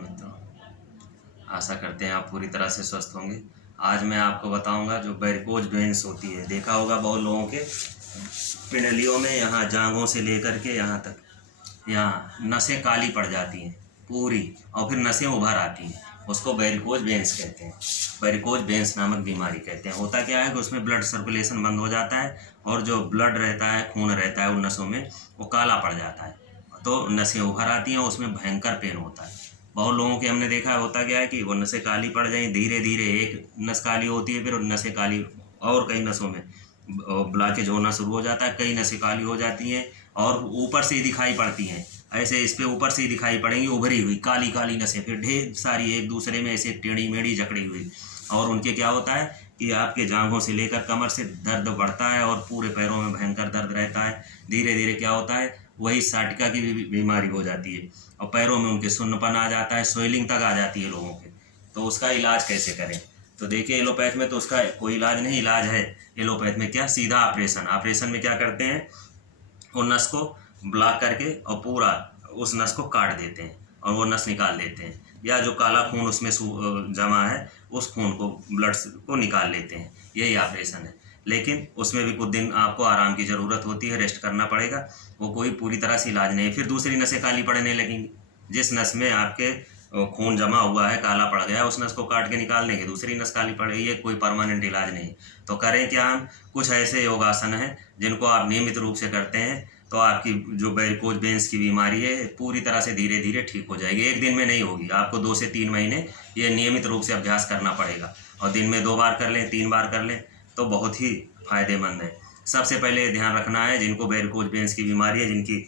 प्रणाम मित्रों। आशा करते हैं आप पूरी तरह से स्वस्थ होंगे। आज मैं आपको बताऊंगा जो वेरिकोज वेन्स होती है, देखा होगा बहुत लोगों के पिंडलियों में, यहाँ जांघों से लेकर के यहाँ तक, यहाँ नसें काली पड़ जाती हैं पूरी और फिर नसें उभर आती हैं। उसको वेरिकोज वेन्स कहते हैं, वेरिकोज वेन्स नामक बीमारी कहते हैं। होता क्या है कि उसमें ब्लड सर्कुलेशन बंद हो जाता है और जो ब्लड रहता है, खून रहता है उन नसों में, वो काला पड़ जाता है, तो नसें उभर आती हैं, उसमें भयंकर पेन होता है। बहुत लोगों के हमने देखा है, होता क्या है कि वो नसें काली पड़ जाएं, धीरे धीरे एक नस काली होती है, फिर नसें काली और कई नसों में ब्लॉकेज होना शुरू हो जाता है, कई नसें काली हो जाती हैं और ऊपर से ही दिखाई पड़ती हैं। ऐसे इस पे ऊपर से ही दिखाई पड़ेंगी उभरी हुई काली काली नसें, फिर ढेर सारी एक दूसरे में ऐसे टेढ़ी मेढ़ी जकड़ी हुई। और उनके क्या होता है कि आपके जांघों से लेकर कमर से दर्द बढ़ता है और पूरे पैरों में भयंकर दर्द रहता है। धीरे धीरे क्या होता है, वही साटिका की भी बीमारी हो जाती है और पैरों में उनके सुन्नपन आ जाता है, स्वेलिंग तक आ जाती है लोगों के। तो उसका इलाज कैसे करें? तो देखिए, एलोपैथ में तो उसका कोई इलाज नहीं। इलाज है एलोपैथ में क्या, सीधा ऑपरेशन। ऑपरेशन में क्या करते हैं, वो नस को ब्लॉक करके और पूरा उस नस को काट देते हैं और वो नस निकाल देते हैं, या जो काला खून उसमें जमा है उस खून को, ब्लड को निकाल लेते हैं। यही ऑपरेशन है। लेकिन उसमें भी कुछ दिन आपको आराम की ज़रूरत होती है, रेस्ट करना पड़ेगा। वो कोई पूरी तरह से इलाज नहीं है। फिर दूसरी नसें काली पड़ने लगेंगी। जिस नस में आपके खून जमा हुआ है, काला पड़ गया, उस नस को काट के निकाल देंगे, दूसरी नस काली पड़ेगी। ये कोई परमानेंट इलाज नहीं। तो करें क्या हम, कुछ ऐसे योगासन हैं जिनको आप नियमित रूप से करते हैं तो आपकी जो वेरिकोज वेन्स की बीमारी है पूरी तरह से धीरे धीरे ठीक हो जाएगी। एक दिन में नहीं होगी, आपको 2 से 3 महीने ये नियमित रूप से अभ्यास करना पड़ेगा। और दिन में 2 बार कर लें, 3 बार कर लें तो बहुत ही फायदेमंद है। सबसे पहले ध्यान रखना है, जिनको वेरिकोज वेन्स की बीमारी है, जिनकी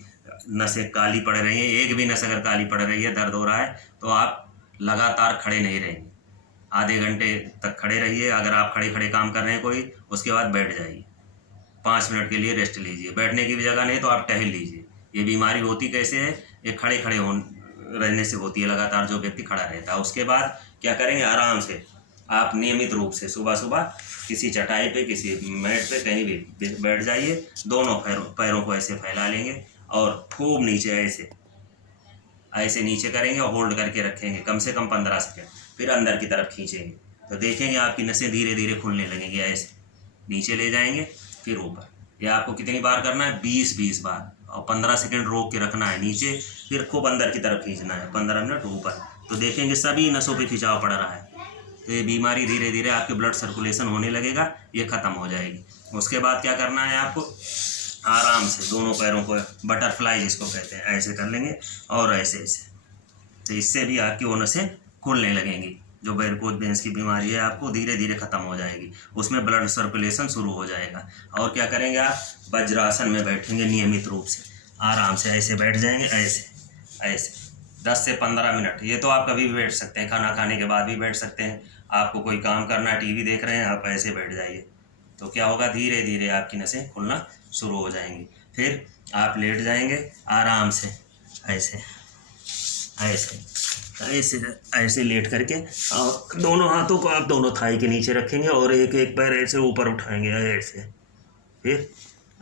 नसें काली पड़ रही हैं, एक भी नस अगर काली पड़ रही है, दर्द हो रहा है, तो आप लगातार खड़े नहीं रहेंगे। आधे घंटे तक खड़े रहिए। अगर आप खड़े खड़े काम कर रहे हैं कोई, उसके बाद बैठ जाइए, 5 मिनट के लिए रेस्ट लीजिए। बैठने की भी जगह नहीं तो आप टहल लीजिए। ये बीमारी होती कैसे है, ये खड़े खड़े रहने से होती है, लगातार जो व्यक्ति खड़ा रहता है। उसके बाद क्या करेंगे, आराम से आप नियमित रूप से सुबह सुबह किसी चटाई पे, किसी मैट पे, कहीं भी बैठ जाइए। दोनों पैरों को ऐसे फैला लेंगे और खूब नीचे ऐसे ऐसे नीचे करेंगे और होल्ड करके रखेंगे कम से कम 15 सेकेंड। फिर अंदर की तरफ खींचेंगे तो देखेंगे आपकी नसें धीरे धीरे खुलने लगेंगी। ऐसे नीचे ले जाएंगे, फिर ऊपर। ये आपको कितनी बार करना है, 20 बार, और 15 सेकेंड रोक के रखना है नीचे, फिर खूब अंदर की तरफ खींचना है 15 मिनट ऊपर। तो देखेंगे सभी नसों पे खिंचाव पड़ रहा है। तो ये बीमारी धीरे धीरे आपके ब्लड सर्कुलेशन होने लगेगा, ये ख़त्म हो जाएगी। उसके बाद क्या करना है आपको, आराम से दोनों पैरों को बटरफ्लाई जिसको कहते हैं ऐसे कर लेंगे और ऐसे ऐसे। तो इससे भी आपकी वो नसें खुलने लगेंगी। जो वेरिकोज वेन्स की बीमारी है आपको धीरे धीरे ख़त्म हो जाएगी, उसमें ब्लड सर्कुलेशन शुरू हो जाएगा। और क्या करेंगे, आप वज्रासन में बैठेंगे नियमित रूप से, आराम से ऐसे बैठ जाएंगे, ऐसे ऐसे 10 से 15 मिनट। ये तो आप कभी भी बैठ सकते हैं, खाना खाने के बाद भी बैठ सकते हैं। आपको कोई काम करना है, टीवी देख रहे हैं, आप ऐसे बैठ जाइए, तो क्या होगा, धीरे धीरे आपकी नसें खुलना शुरू हो जाएंगी। फिर आप लेट जाएंगे आराम से, ऐसे ऐसे ऐसे ऐसे लेट करके, और दोनों हाथों को आप दोनों थाई के नीचे रखेंगे और एक एक पैर ऐसे ऊपर उठाएंगे, ऐसे, फिर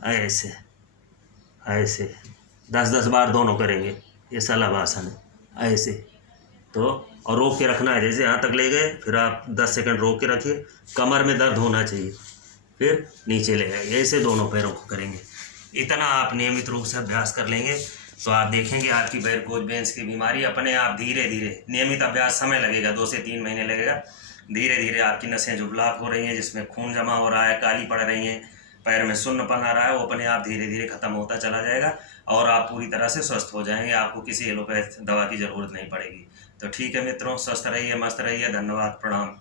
ऐसे ऐसे 10-10 बार दोनों करेंगे। ये शलभासन है, ऐसे। तो और रोक के रखना है, जैसे यहाँ तक ले गए, फिर आप 10 सेकंड रोक के रखिए, कमर में दर्द होना चाहिए, फिर नीचे ले आइए। ऐसे दोनों पैरों को करेंगे। इतना आप नियमित रूप से अभ्यास कर लेंगे तो आप देखेंगे आपकी वेरिकोज वेन्स की बीमारी अपने आप धीरे धीरे, नियमित अभ्यास समय लगेगा, 2 से 3 महीने लगेगा, धीरे धीरे आपकी नसें जो ब्लॉक हो रही हैं, जिसमें खून जमा हो रहा है, काली पड़ रही हैं, पैर में सुन्नपन आ रहा है, वो अपने आप धीरे धीरे खत्म होता चला जाएगा और आप पूरी तरह से स्वस्थ हो जाएंगे। आपको किसी एलोपैथ दवा की ज़रूरत नहीं पड़ेगी। तो ठीक है मित्रों, स्वस्थ रहिए, मस्त रहिए। धन्यवाद, प्रणाम।